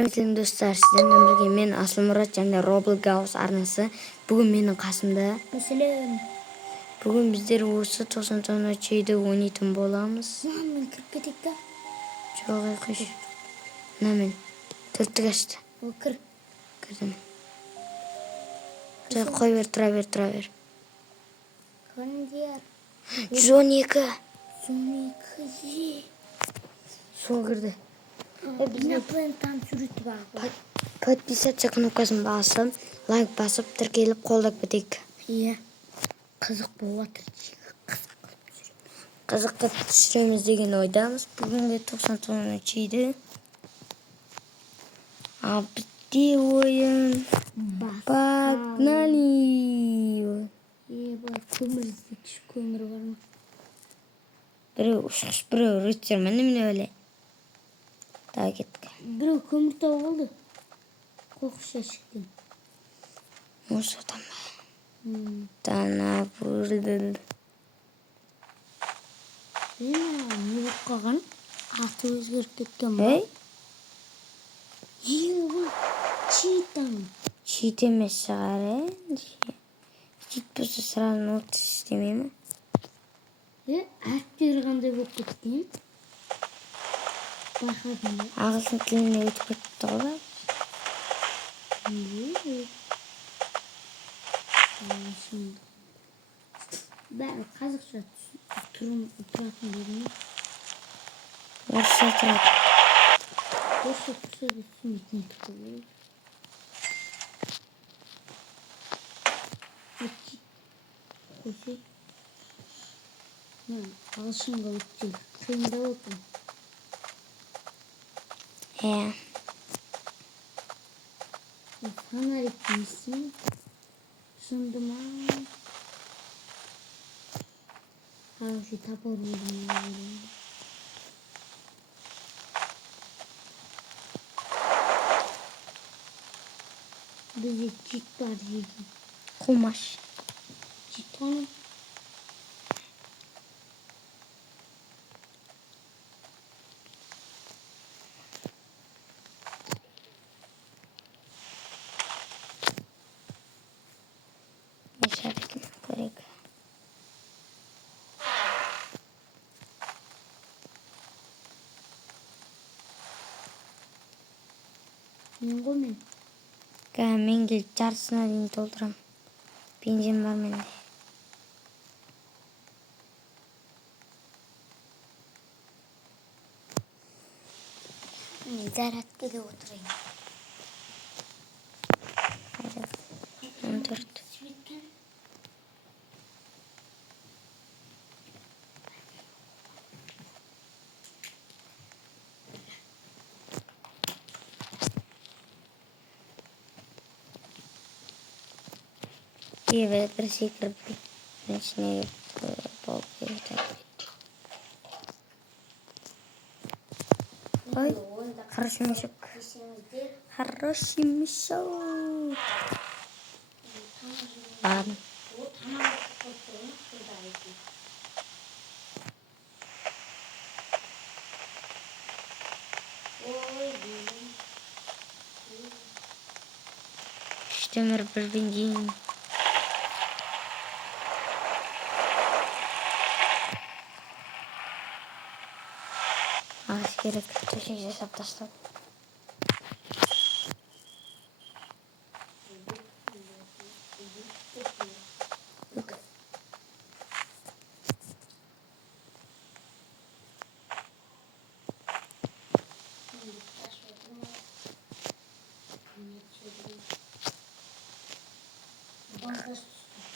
Харин достар sizden ömrüge men Asılmurat және Roblox арнасы бүгін менің қасымда. Мәселен, Бүгін біздер осы 90 чейді ойнайтын боламыз. мен кіріп кетейік та. Жоқ, қойшы. Мына мен төрттік ашты. Ол кір. Кірдім. Жоқ, қой бер, тұра бер. Қандияр. 112. 112. Сол кірді. Мына план там жүріп бар. Подписаться кнопкасын басып, лайк басып, тіркеліп қолдап кетейік. Иә. Қызық болып жатыр. Қызық қылып түсіреміз деген ойдамыз. Бүгінгі 90 чейді. А бізде ойын. Погнали. Бар көмір іздейікші, көмір бар ма? Біреу ұшқыш, біреу рыцарь, міне өле. Дағы кеттік. Біреу көмір тауып алды. Қоқыс жәшіктен. Осы там ба. Тана бұрылды. Не болып қалған? Аты өзгеріп кеткен ба? Бұл читан. Чит емес шығар, Чит болса сразу ноты істемей ме? Әріптері қандай болып кеткен? Байқадың ба? Ағылшын тіліне өтіп кетті ғой. Бәрі қазақша тұратын беріне. Орысша тұрады. Орысша тұрса да түсінбейтін тұрды. Қойсай. Ағылшынға өтсе қиындау екен. Фонарик несін? Шынды ма? Қараушы тапыр болдым. Бізде чит бар жейді. Қумаш. Чит қаны? Мешарикін көрек. Мен ғой мен. Мен келіп жартысына дейін толтырам. Бензин бар менде. Мен зарядкеде отырайын. 14. Evet, просекер. Начни Ой, хороший мешок. Хороший мешок. Ладно. Штемер бір бензин. Ағыз керек, төсек жасап тастап.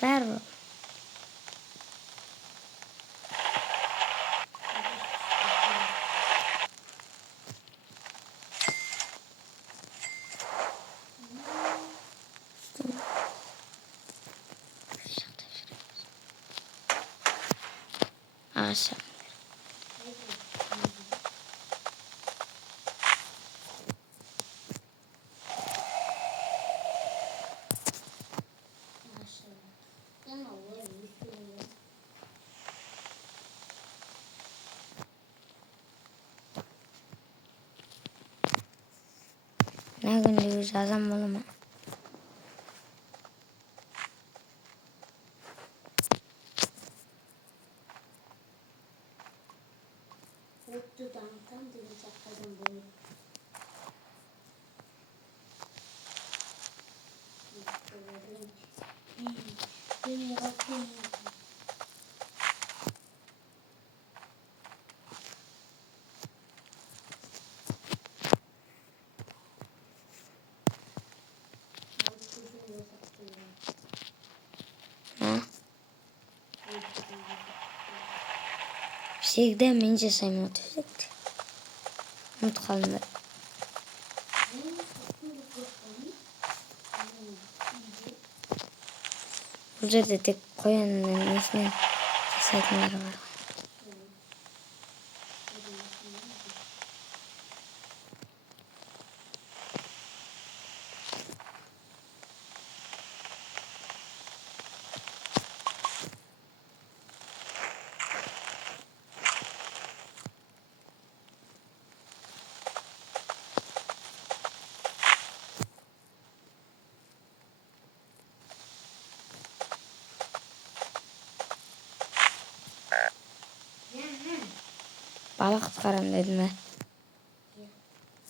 Бәрі. Ағаша. Nagın diyoruz azam olma. Ottu damtan деген жактардан болот. Бeni bakayım. Ha? Всегда меньше сами отвечать. Вот халмы. Уже да tek koyanın nesine saytları var. Balık tutkarım dedim ben.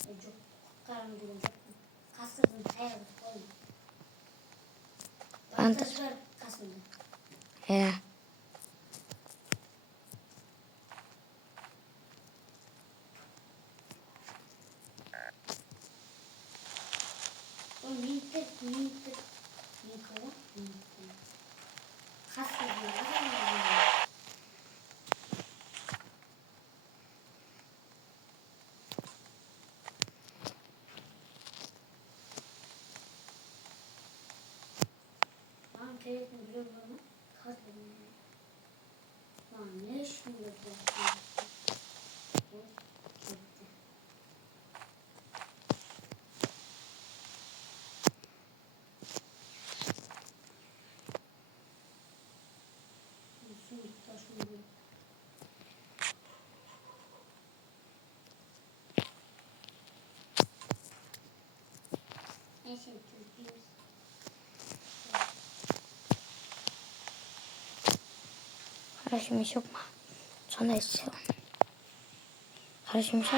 Çok karam деген жоқ. Қасқырдың таяғы қой. Бантаждар қасында. He. O mintek. Қасқырдың Telefonu biliyor musun? Kazdım. Lan ne şimdi yapıyorsun? Bu gitti. Su taşındı. Neyse Türkiye'yiz. Хорошо, еще ма. Sonra еще. Хорошо, еще.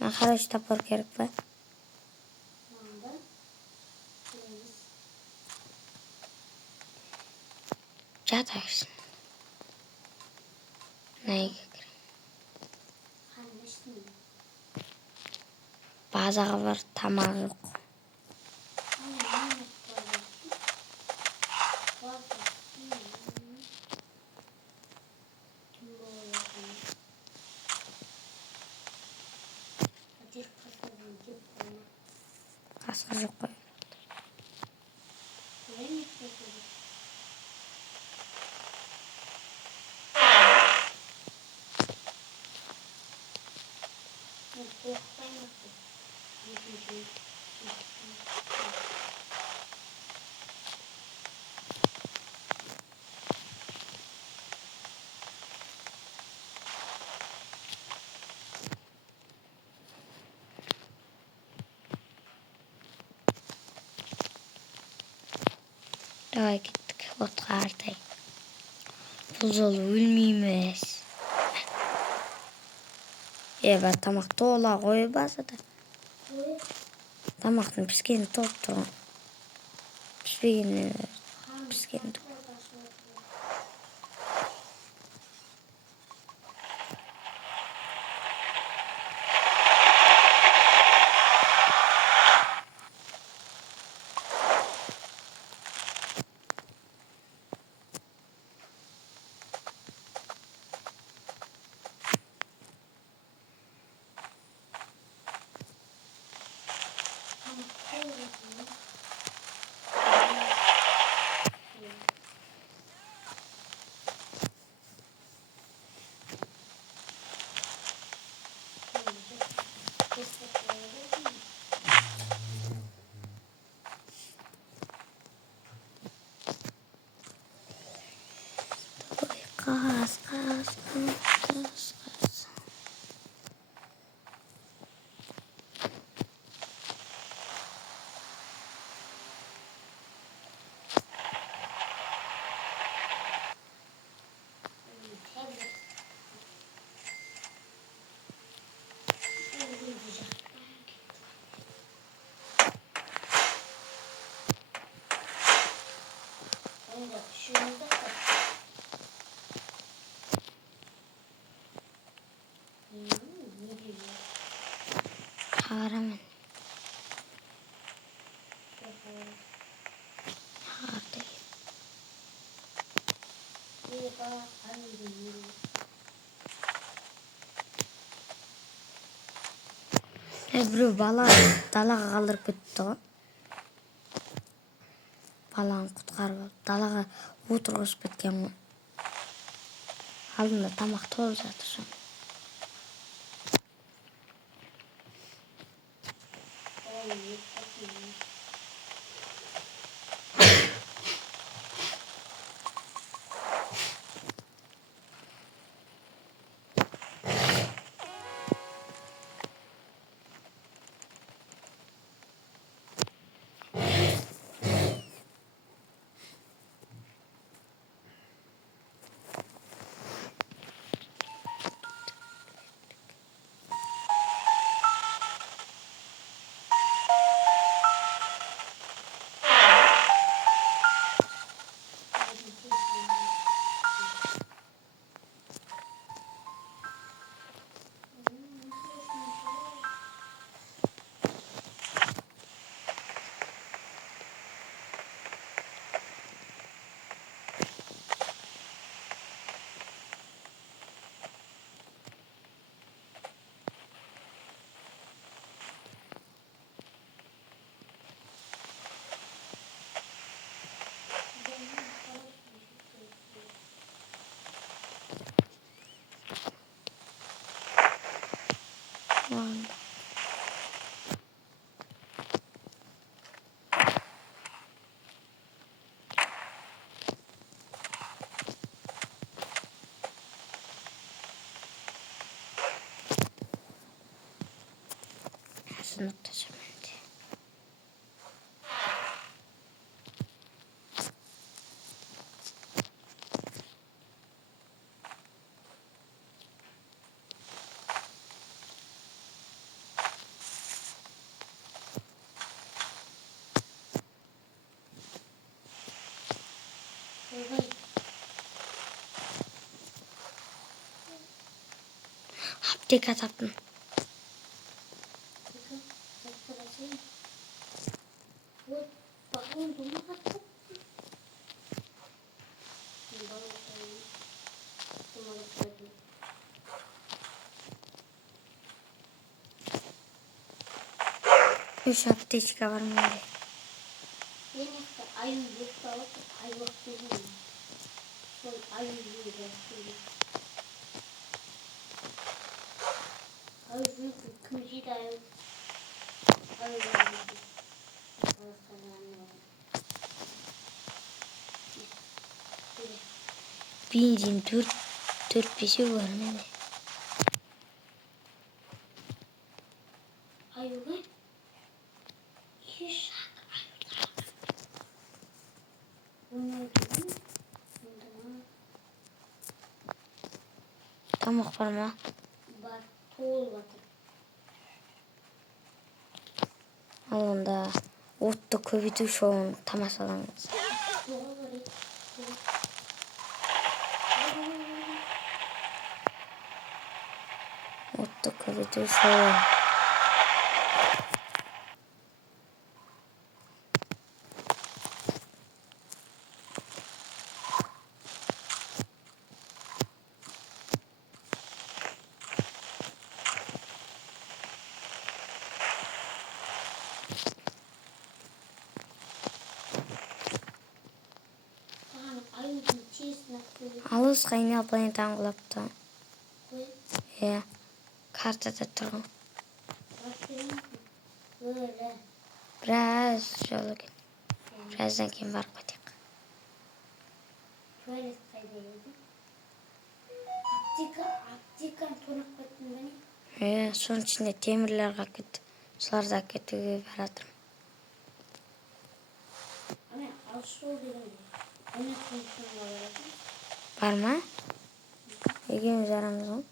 Ben хорошо tapar gerek var. Manda. Temiz. Çatarsın. Neye gerek? Anlaştın mı? Bazı var tamam yok. Kasır yok koy. Давай gittik vodka artık. Buzul ölmeyimiz. Evet tamak dola koyu bazı da. Tamakın pişkeni toptu. Pişkeni toptu. Kas. Хагарамын. Хагардаг. Біреу бала далаға қалдырып кетті ғой. Баланы құтқарып алып далаға отырғызып кеткен ғой. Алдында тамақ толып жатыр schon. Şunu tutacağım şimdi. Apteka taptım. Üç apteka var mı? Benzin 4-5'i var mı? Tamam var mı? Onda ottu köpütü şoğun tamaşalarımız. Ottu köpütü şoğun. Alız kaynağı ablayın tangılaptı. Ya, kartada durun. Biraz yolu git. Birazdan kim var koyacak. Ya, son içinde temirler kakıt. Sular da kötü baradım. Var mı? İkimiz aramızda.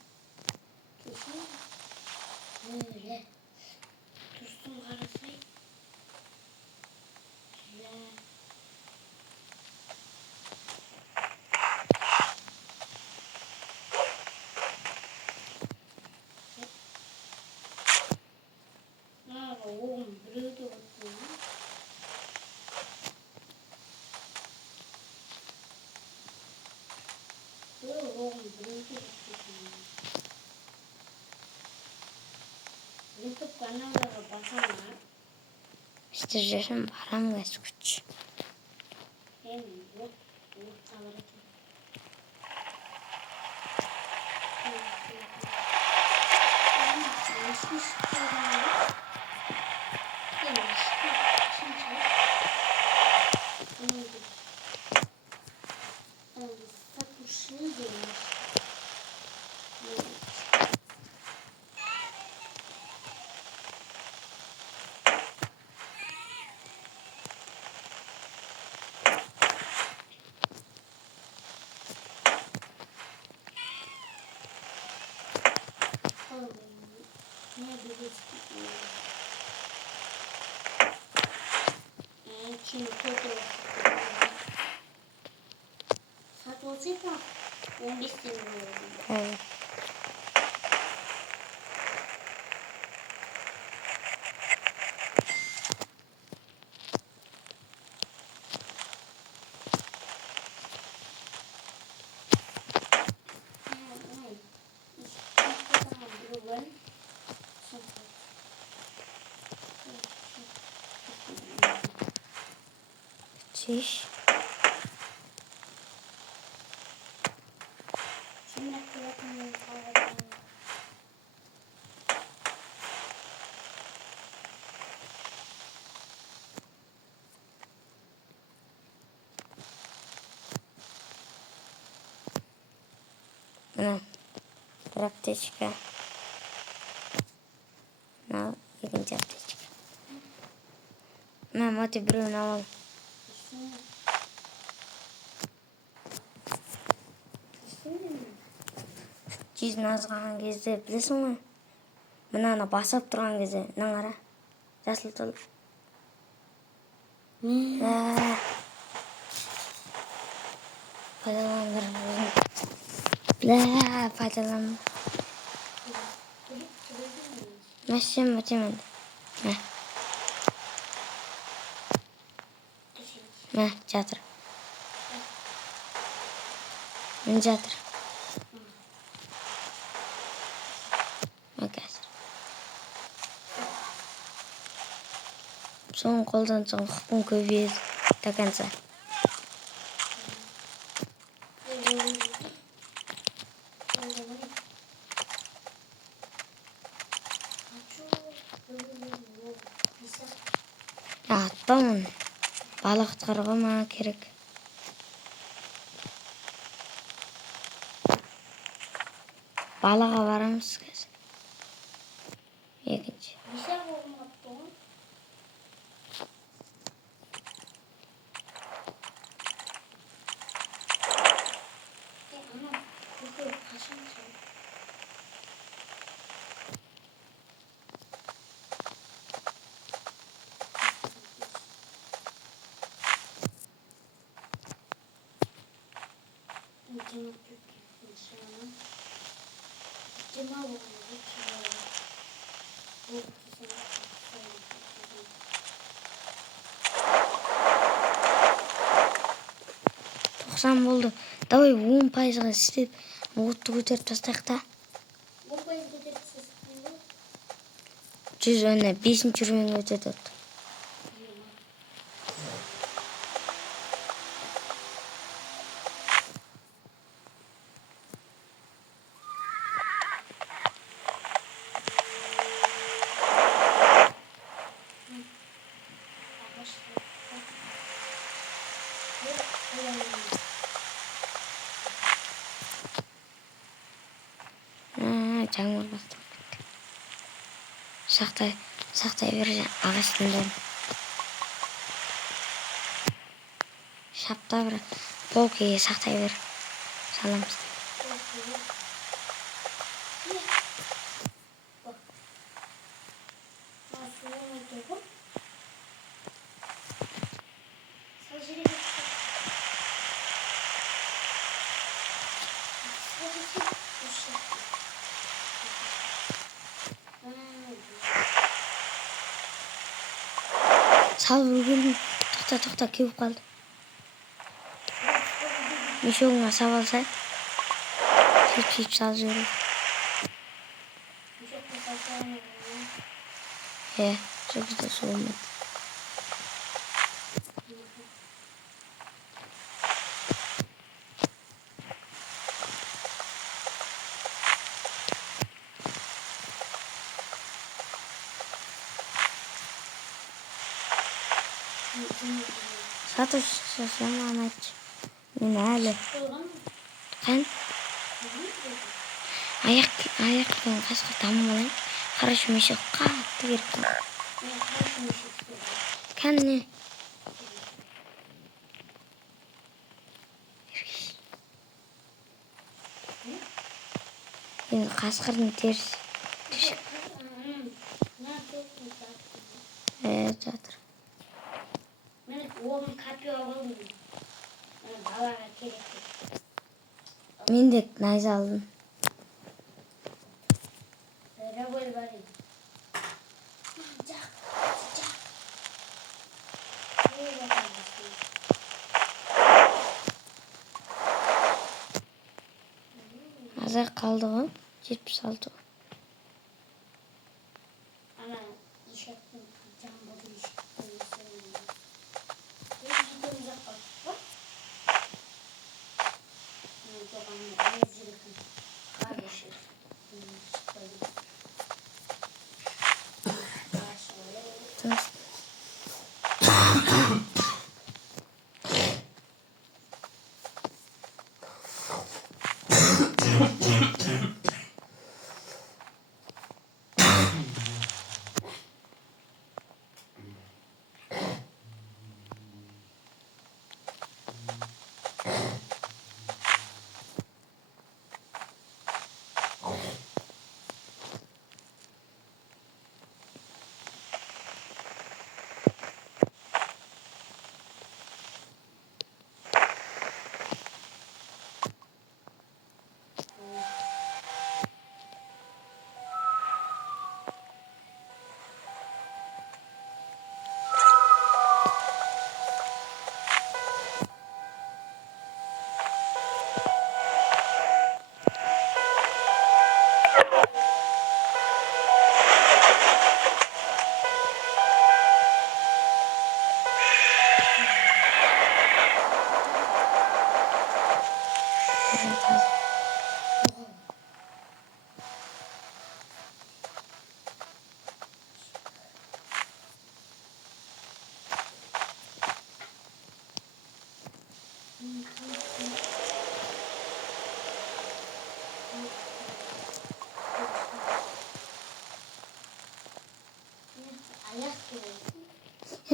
괜찮아요? 스트레스는 바람 가스구치. 얘는 뭐? 잘했죠. 네. 그치. 응. аптечка. На, екінші аптечка. Мама, біреуін алам. Жизнь азған кезде білесің ғой? Мынаны басып тұрған кезде, мынаны қара. Жасыл тұл. Пайдаландар. Пайдалан. Мәшем өтемен. Жатыр. Мен жатыр. Қазір. Соң қолдан соң құқын көбейеді. До конца. Атпамын. Балық құтқаруға маған керек. Балаға барамыз қазір. Екінші. Тоқсан болды. Давай 10%-ға істеп, отты көтеріп тастайық та. 100 өне 5-ші үрмені өтеді. Жаңбыр басталып кетті. Сақтай бер ағаштың бәрін. Шапта бір полкеге сақтай бер. Саламыз. Салып үлгердің. Тоқта, кеуіп қалды. Мешогыңа сап алса, сөйтіп салып жібереді. Жигтэй сууна. Сатус самаанач. Энэ айле. Хан аяк хасах таммаа. Хорошо мишээ гэр. Канны. Энэ гасгар нь тэр заатар. Мен оом капи оом. Балага керек. Миндек найзаална. Рабой бари. Азар қалды ғой. 76. Ана ишектің жамбылы ишектің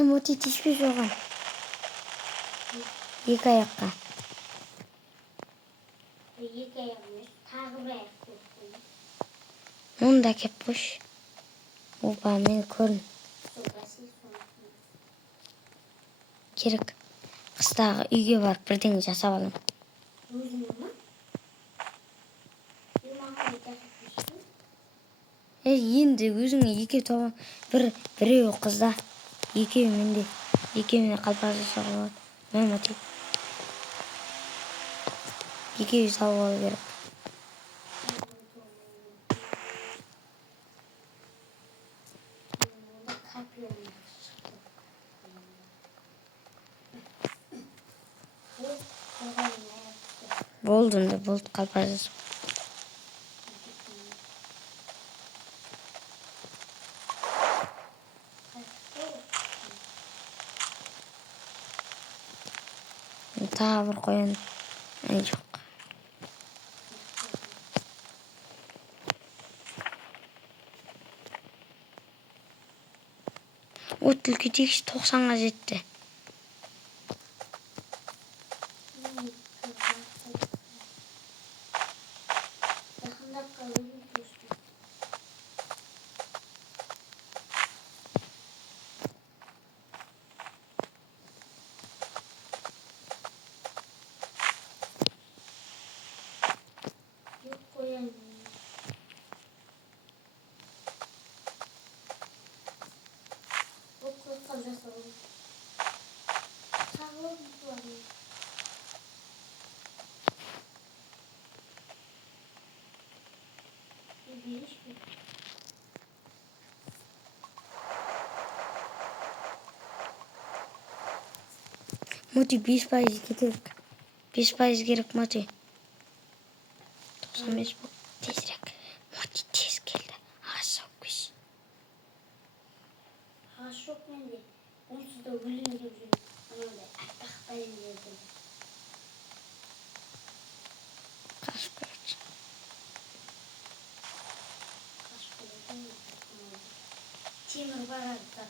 Эмути тишпиш байгаа. Екі аяққа. Мында кеп буш. Опа, мен көрін. Керек. Қыстағы үйге барып бірдеңе жасап алам. Енді өзіңе екі тоған біреу қызда. Екеуі менде. Екеуіне қалпақ жасауға болады. Мен мати. Екеуі салып алу керек. Болды онда, болды қалпақ жасау. Тағы бір қоян. Жоқ. О, түлкі тегіш 90-ға жетті. Мөти 20% гэдэг. 20% гэрэг мөти. Тусамж бо. Тесрэг. Мөти тес гэлээ. Асуугүй. Хашук менде. Онцтой үлэн гэж анаа атахтай юм яа. Гашгүйч. Тимэр бараад таа.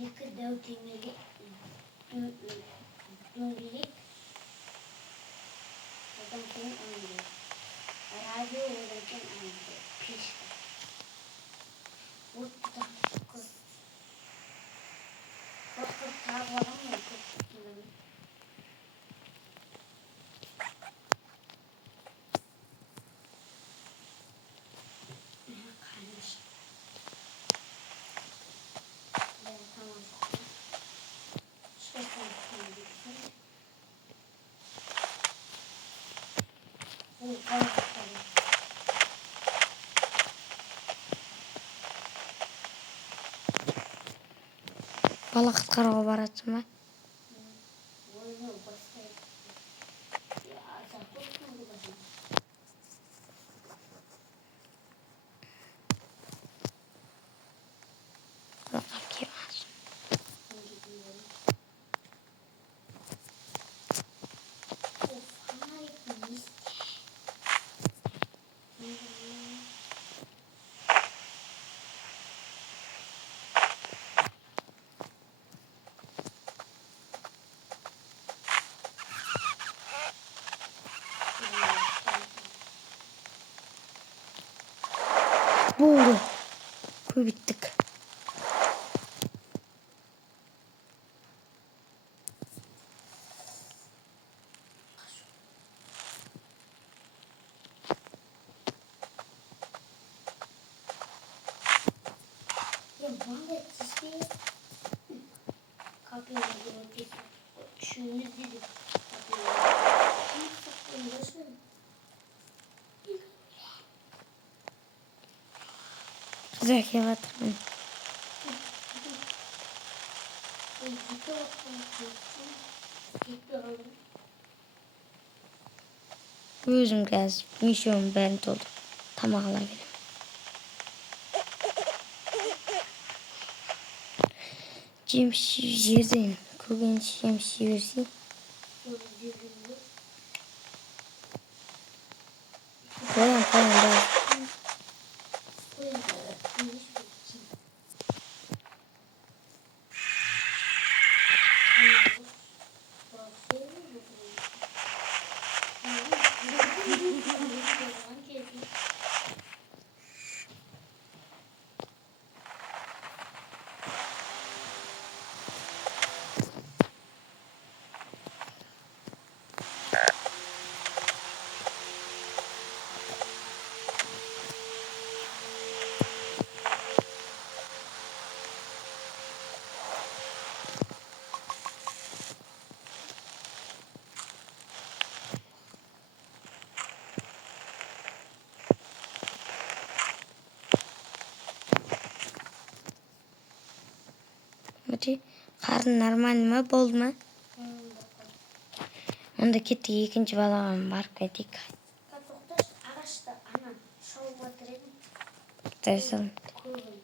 Их дэвтимэгэ дүнлик одан анде радио одан анде пиш утта просто тааварам яг Бала кыткарууга баратсың ба? Кулакка кийбаасың. Болды. Көй биттік. Қызақ еп жатырмын. Өзім қазір мешеуім бәрін толды. Тамақ ала берем. Жеміс жерден көген жеміс жіберсей. Қоям бәрі. Мөти қарын нормально ма, болды ма? Онда кеттік екінші балаға барып кетейік. Тоқташ ағашты ана шауып отыр едім. Құдай салын. Көбін.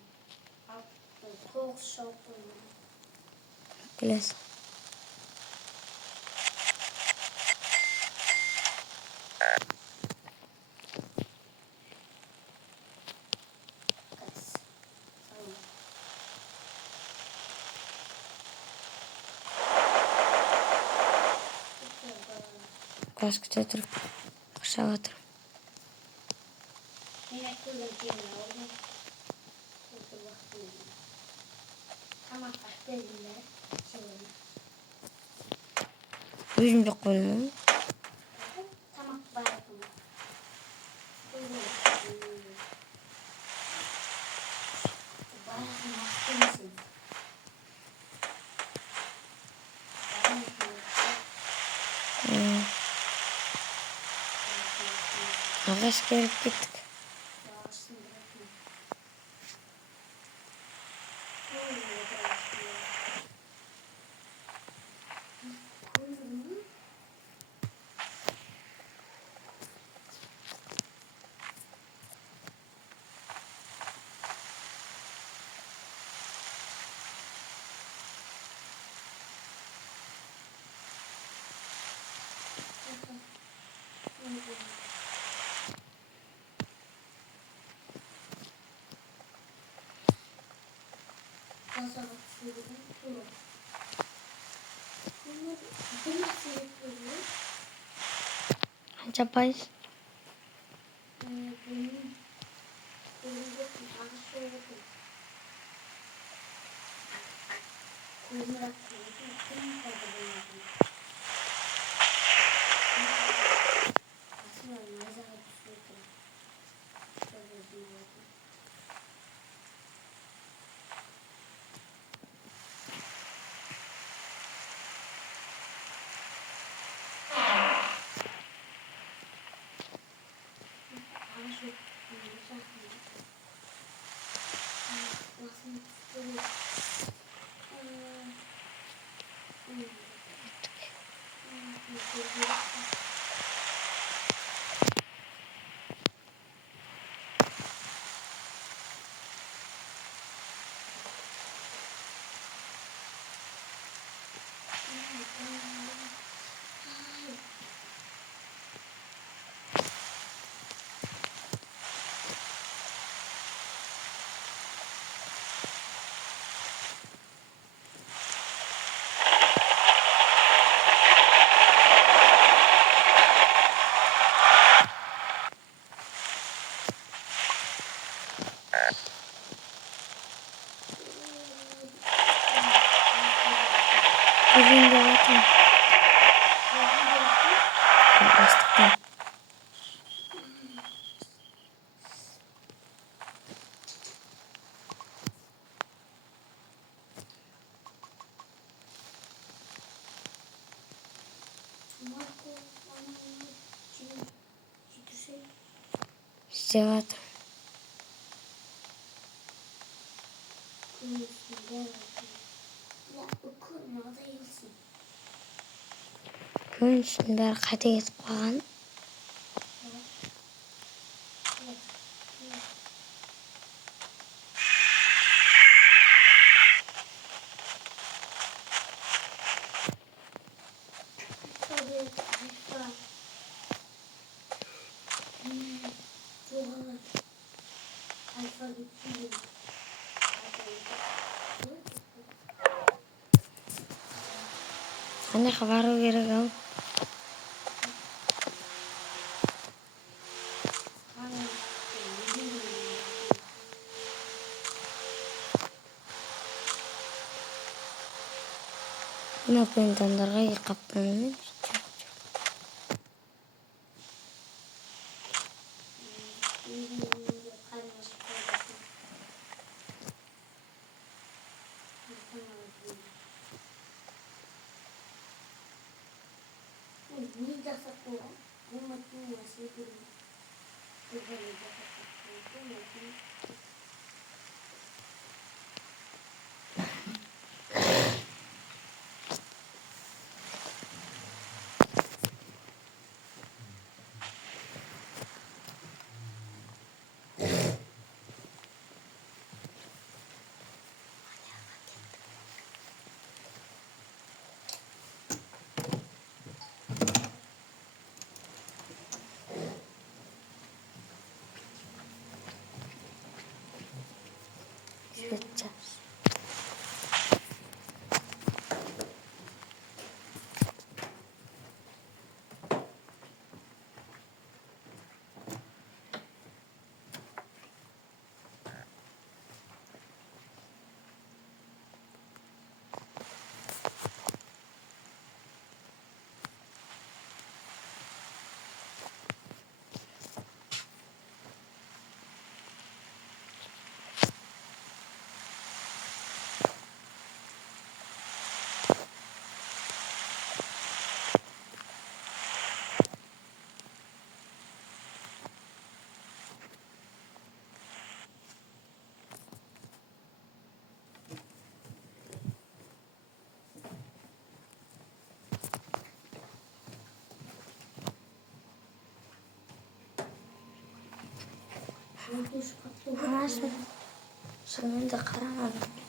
Тоғыз шауып қоймады. Келесің. Газ күте тұрып, қышап отыр. Мен көбін темір алдым. Көбін уақытын. Тамақ бердіңдер. Сегодня. Өзім жоқ қойдым. Тамақ бар екен. Баратын уақытымсың. Ағаш керіп кеттік. Анча баяс. Üzüm de atın. Bastıktan. Сделать. Күн үстінің бәрі қайта кетіп қалған. Қандай бару керек ау? Мына пентандарға қаптанымен. Yapacağız. Anasını sonunda karamadım.